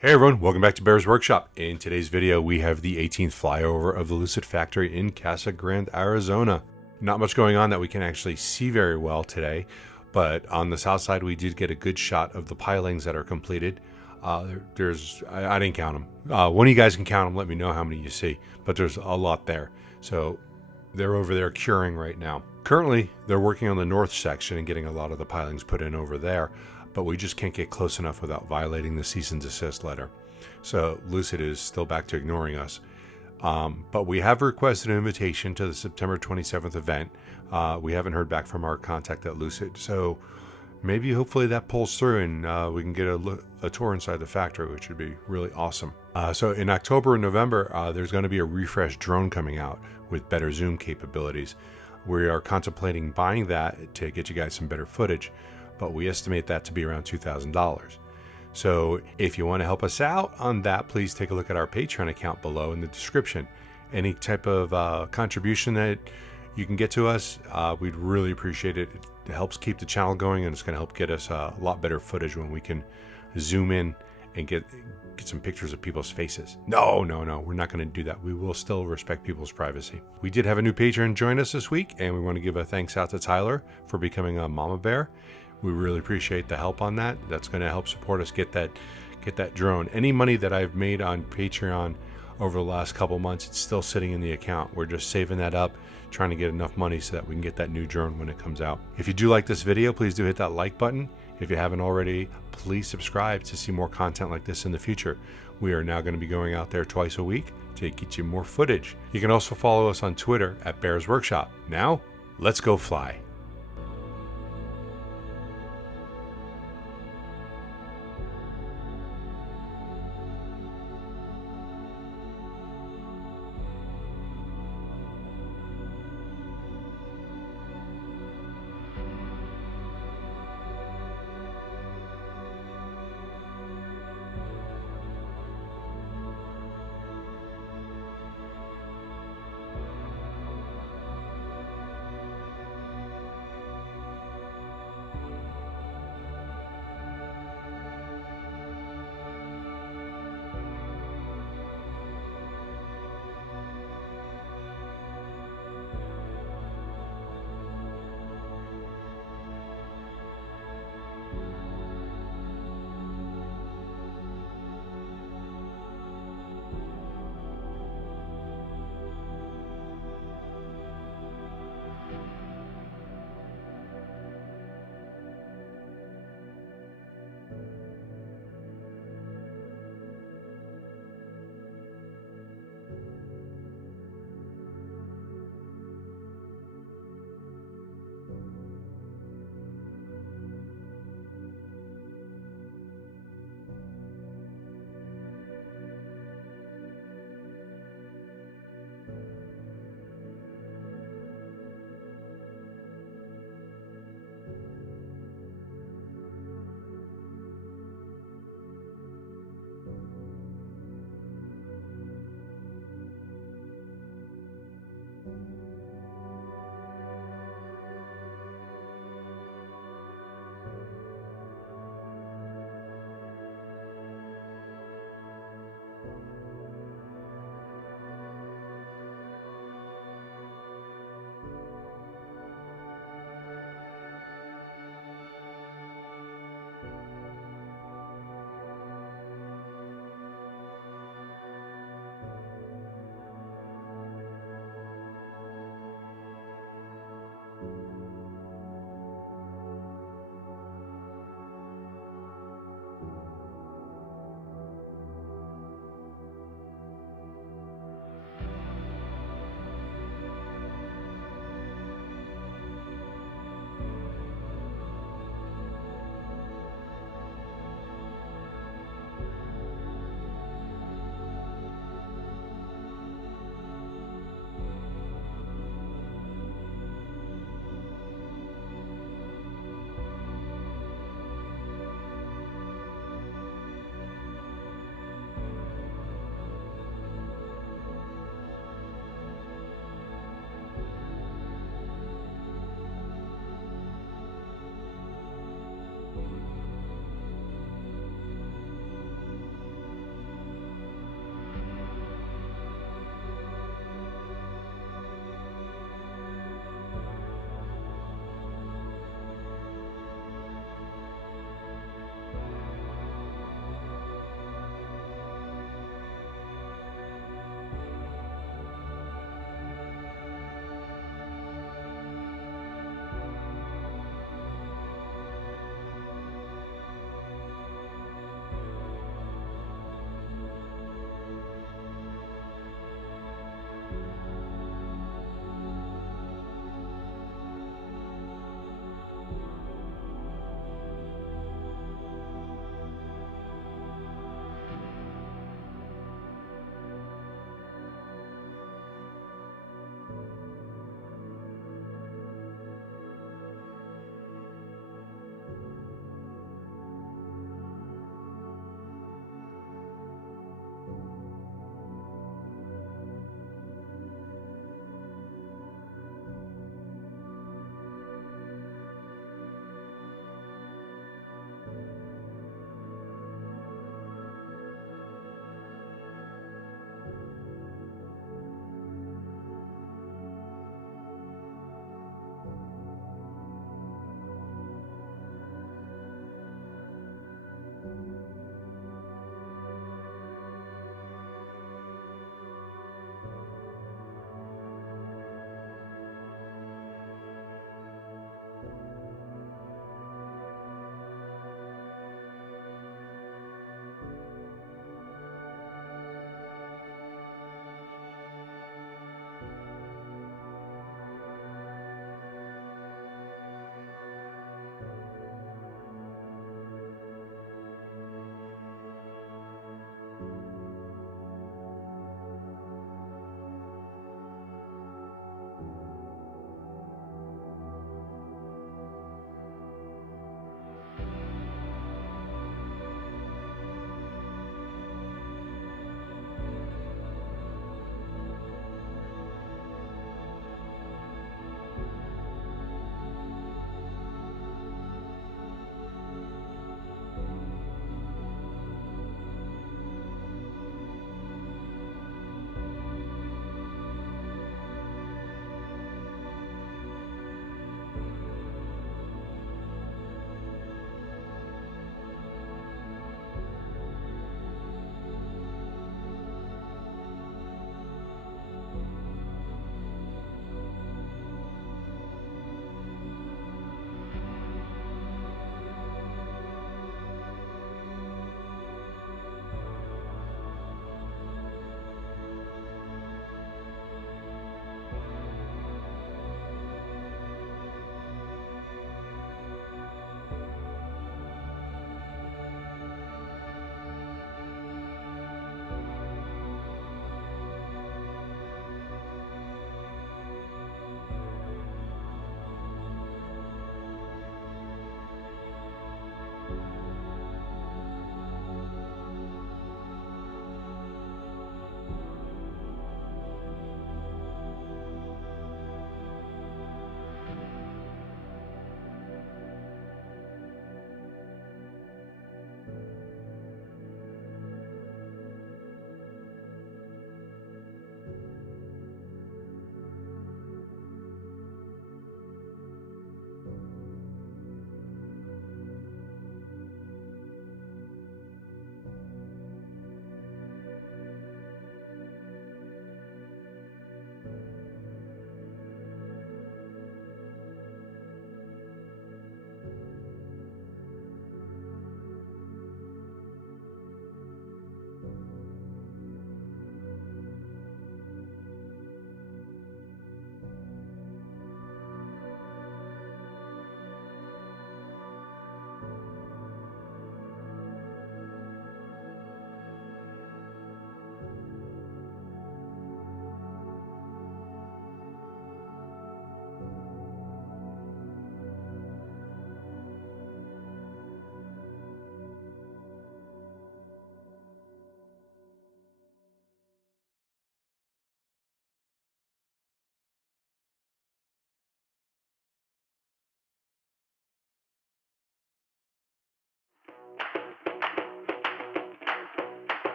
Hey everyone, welcome back to Bear's Workshop. In today's video, we have the 18th flyover of the Lucid factory in Casa Grande, Arizona. Not much going on that we can actually see very well today, but on the south side, we did get a good shot of the pilings that are completed. I didn't count them. One of you guys can count them, let me know how many you see, but there's a lot there. So they're over there curing right now. Currently, they're working on the north section and getting a lot of the pilings put in over there, but we just can't get close enough without violating the cease and desist letter. So Lucid is still back to ignoring us. But we have requested an invitation to the September 27th event. We haven't heard back from our contact at Lucid, so maybe hopefully that pulls through and we can get a tour inside the factory, which would be really awesome. So in October and November, there's going to be a refreshed drone coming out with better zoom capabilities. We are contemplating buying that to get you guys some better footage, but we estimate that to be around $2,000. So if you want to help us out on that, please take a look at our Patreon account below in the description. Any type of contribution that you can get to us, we'd really appreciate it. It helps keep the channel going, and it's going to help get us a lot better footage when we can zoom in and get some pictures of people's faces. No, we're not going to do that. We will still respect people's privacy. We did have a new patron join us this week, and we want to give a thanks out to Tyler for becoming a mama bear. We really appreciate the help on that. That's going to help support us get that drone. Any money that I've made on Patreon over the last couple months, it's still sitting in the account. We're just saving that up, trying to get enough money so that we can get that new drone when it comes out. If you do like this video, please do hit that like button. If you haven't already, please subscribe to see more content like this in the future. We are now going to be going out there twice a week to get you more footage. You can also follow us on Twitter at Bear's Workshop. Now, let's go fly.